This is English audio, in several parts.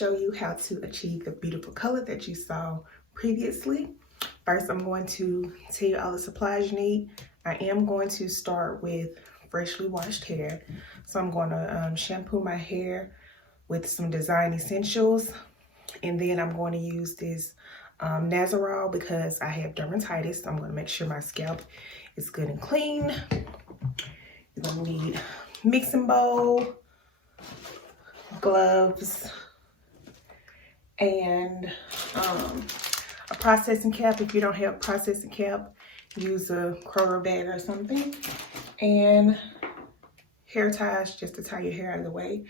show you how to achieve the beautiful color that you saw previously. First, I'm going to tell you all the supplies you need. I am going to start with freshly washed hair. So I'm going to shampoo my hair with some Design Essentials. And then I'm going to use this Nazarol because I have dermatitis. So I'm going to make sure my scalp is good and clean. You're going to need mixing bowl, gloves, and a processing cap. If you don't have a processing cap, use a Kroger bag or something, and hair ties just to tie your hair out of the way.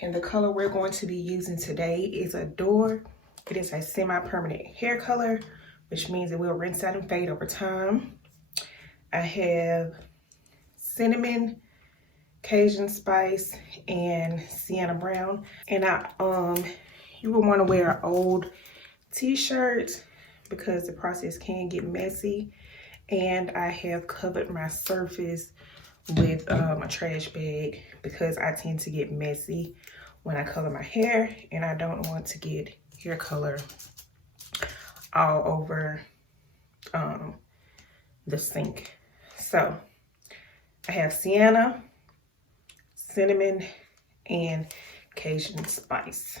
And the color we're going to be using today is Adore. It is a semi-permanent hair color, which means it will rinse out and fade over time. I have cinnamon, Cajun spice, and sienna brown. And you would want to wear an old t-shirt because the process can get messy. And I have covered my surface with a trash bag because I tend to get messy when I color my hair, and I don't want to get hair color all over the sink. So I have sienna, cinnamon, and Cajun spice.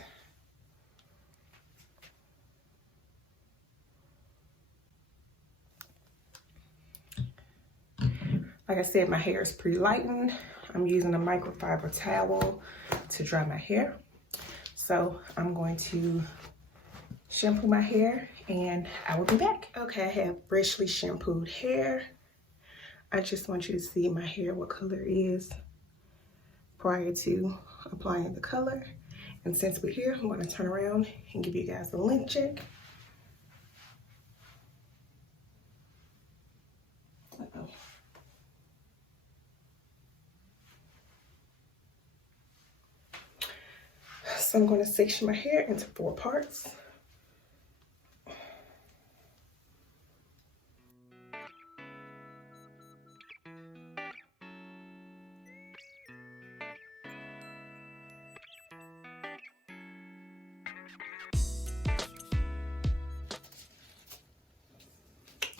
Like I said, my hair is pre-lightened. I'm using a microfiber towel to dry my hair. So I'm going to shampoo my hair and I will be back. Okay, I have freshly shampooed hair. I just want you to see my hair, what color it is prior to applying the color. And since we're here, I'm going to turn around and give you guys a length check. Uh-oh. So I'm going to section my hair into 4 parts.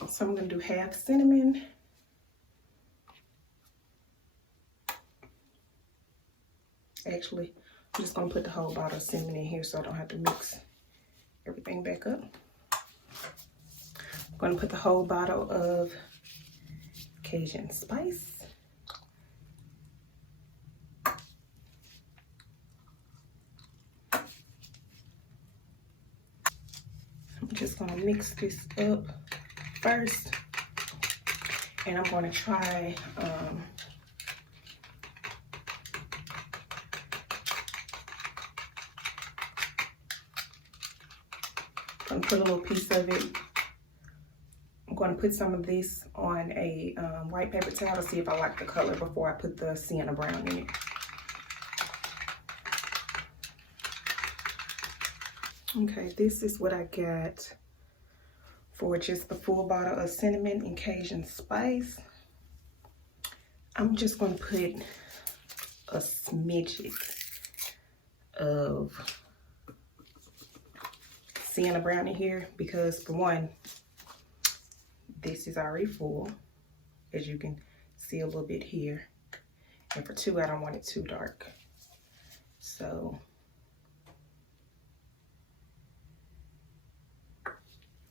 So I'm going to do half cinnamon. Actually, I'm just going to put the whole bottle of cinnamon in here so I don't have to mix everything back up. I'm going to put the whole bottle of Cajun spice. I'm just going to mix this up first, and I'm going to try I'm going to put a little piece of it. I'm going to put some of this on a white paper towel to see if I like the color before I put the sienna brown in it. Okay, this is what I got for just the full bottle of cinnamon and Cajun spice. I'm just going to put a smidget of sienna brown in here because, for one, this is already full, as you can see a little bit here, and for 2, I don't want it too dark. So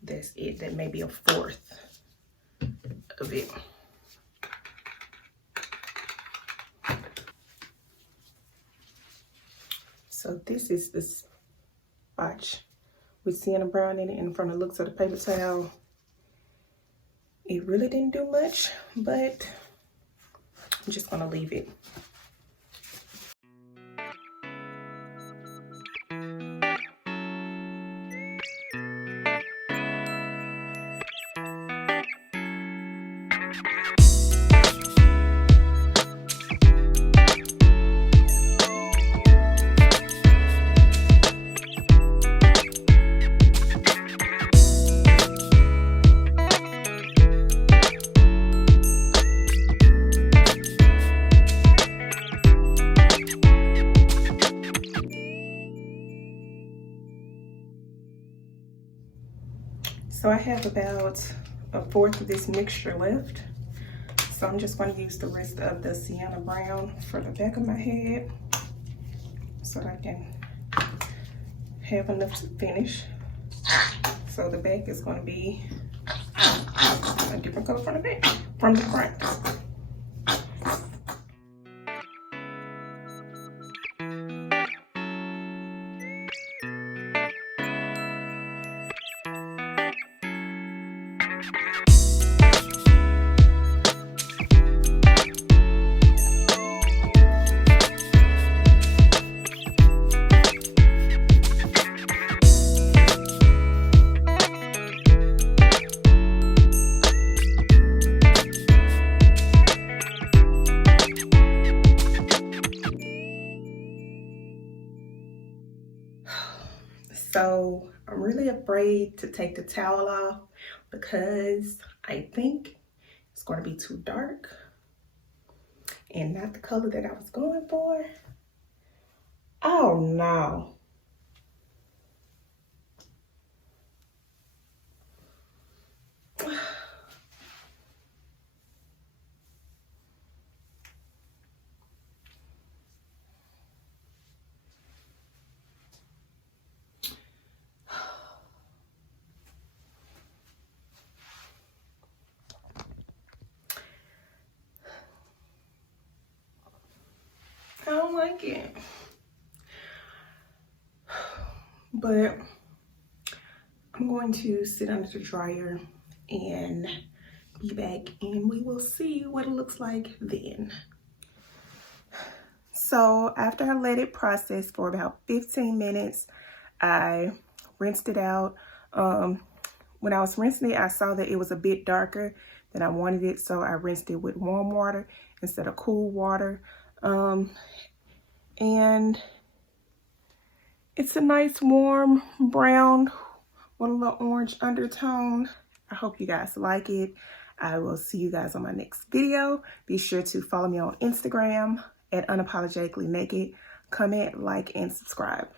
that's it. That may be a 1/4 of it. So this is the spotch with sienna brown in it, and from the looks of the paper towel, it really didn't do much, but I'm just gonna leave it. So I have about 1/4 of this mixture left. So I'm just going to use the rest of the sienna brown for the back of my head so that I can have enough to finish. So the back is going to be a different color from the back, from the front. So I'm really afraid to take the towel off because I think it's going to be too dark and not the color that I was going for. Oh no. I don't like it. But I'm going to sit under the dryer and be back and we will see what it looks like then. So after I let it process for about 15 minutes, I rinsed it out. When I was rinsing it, I saw that it was a bit darker than I wanted it, so I rinsed it with warm water instead of cool water. And it's a nice warm brown with a little orange undertone. I hope you guys like it. I will see you guys on my next video. Be sure to follow me on Instagram at unapologetically naked. Comment, like, and subscribe.